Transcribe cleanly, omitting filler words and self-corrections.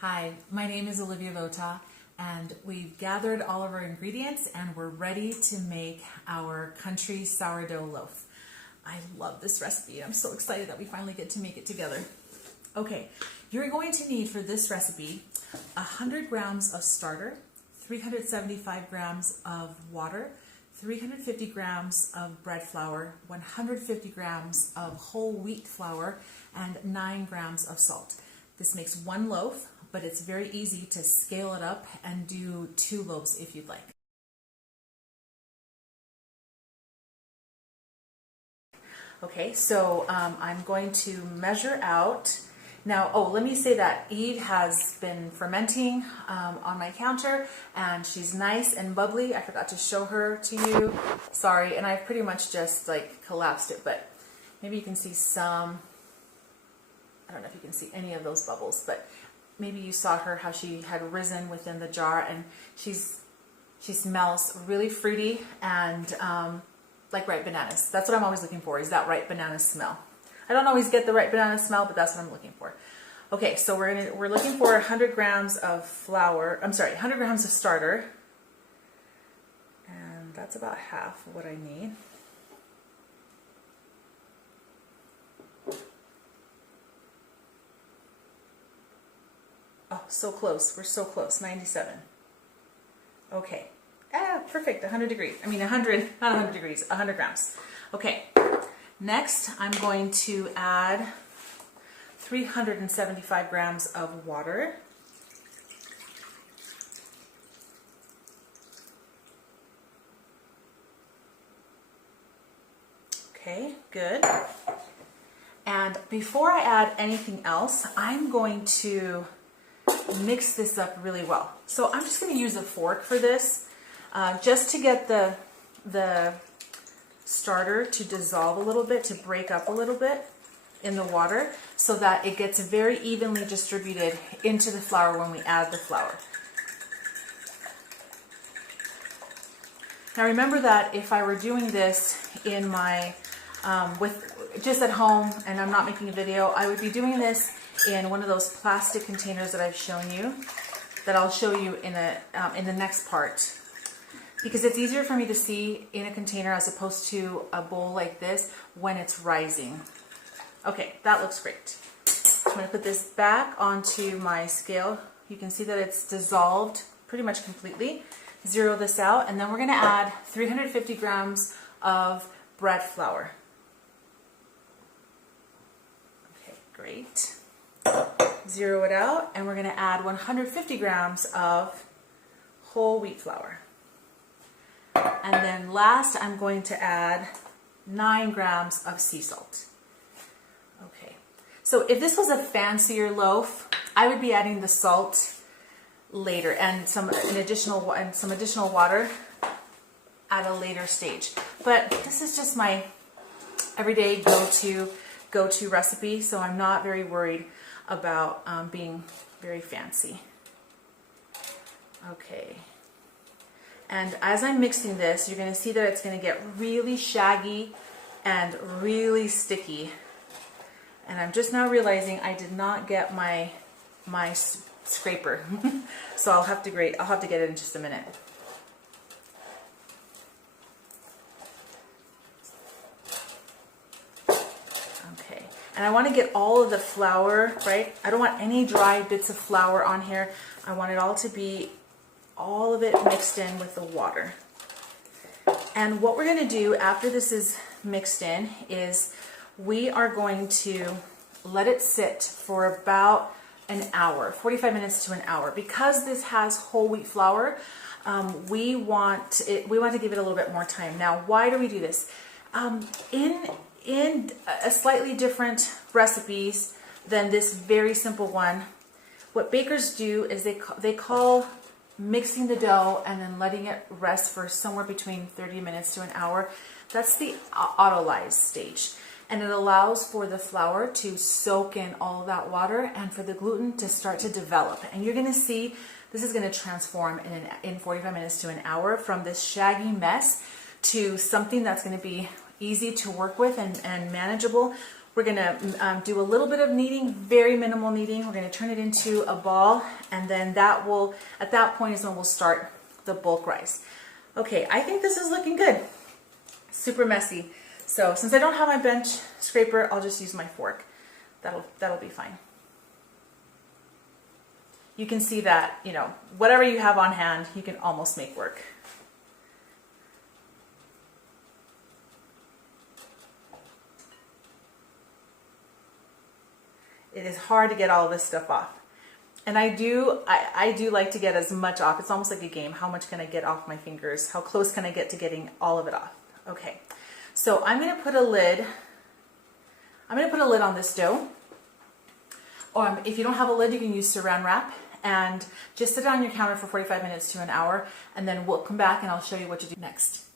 Hi, my name is Olivia Vota, and we've gathered all of our ingredients and we're ready to make our country sourdough loaf. I love this recipe. I'm so excited that we finally get to make it together. Okay, you're going to need for this recipe 100 grams of starter, 375 grams of water, 350 grams of bread flour, 150 grams of whole wheat flour, and 9 grams of salt. This makes one loaf, but it's very easy to scale it up and do 2 loaves if you'd like. Okay, so I'm going to measure out. Now, let me say that Eve has been fermenting on my counter, and she's nice and bubbly. I forgot to show her to you. Sorry, and I've pretty much just like collapsed it, but maybe you can see some. I don't know if you can see any of those bubbles, but maybe you saw her, how she had risen within the jar, and she smells really fruity and like ripe bananas. That's what I'm always looking for, is that ripe banana smell. I don't always get the ripe banana smell, but that's what I'm looking for. Okay, so we're looking for 100 grams of flour. I'm sorry, 100 grams of starter, and that's about half of what I need. Oh, so close. We're so close. 97. Okay. Perfect. 100 degrees. I mean, 100, not 100 degrees, 100 grams. Okay. Next, I'm going to add 375 grams of water. Okay, good. And before I add anything else, I'm going to mix this up really well. So I'm just going to use a fork for this, just to get the starter to dissolve a little bit, to break up a little bit in the water, so that it gets very evenly distributed into the flour when we add the flour. Now remember that if I were doing this in my just at home and I'm not making a video, I would be doing this in one of those plastic containers that I've shown you, that I'll show you in the next part, because it's easier for me to see in a container as opposed to a bowl like this when it's rising. Okay, that looks great. I'm going to put this back onto my scale. You can see that it's dissolved pretty much completely. Zero this out, and then we're going to add 350 grams of bread flour. Okay, great. Zero it out, and we're going to add 150 grams of whole wheat flour. And then last, I'm going to add 9 grams of sea salt. Okay, so if this was a fancier loaf, I would be adding the salt later and some additional water at a later stage. But this is just my everyday go-to recipe, so I'm not very worried about being very fancy. Okay, and as I'm mixing this, you're going to see that it's going to get really shaggy and really sticky. And I'm just now realizing I did not get my scraper, so I'll have to get it in just a minute. Okay, and I want to get all of the flour, right? I don't want any dry bits of flour on here. I want it all to be, all of it mixed in with the water. And what we're going to do after this is mixed in is we are going to let it sit for about an hour, 45 minutes to an hour. Because this has whole wheat flour, we want to give it a little bit more time. Now, why do we do this? In a slightly different recipes than this very simple one, what bakers do is they call mixing the dough and then letting it rest for somewhere between 30 minutes to an hour. That's the autolyze stage. And it allows for the flour to soak in all of that water and for the gluten to start to develop. And you're going to see this is going to transform in 45 minutes to an hour from this shaggy mess to something that's going to be easy to work with and manageable. We're We're gonna do a little bit of kneading, very minimal kneading. We're gonna turn it into a ball, and then that will, at that point is when we'll start the bulk rice. Okay, I think this is looking good. Super messy. So since I don't have my bench scraper, I'll just use my fork. That'll be fine. You can see that, you know, whatever you have on hand, you can almost make work. It is hard to get all of this stuff off. And I do like to get as much off. It's almost like a game. How much can I get off my fingers? How close can I get to getting all of it off? Okay, so I'm gonna put a lid on this dough. Or if you don't have a lid, you can use saran wrap, and just sit it on your counter for 45 minutes to an hour, and then we'll come back and I'll show you what to do next.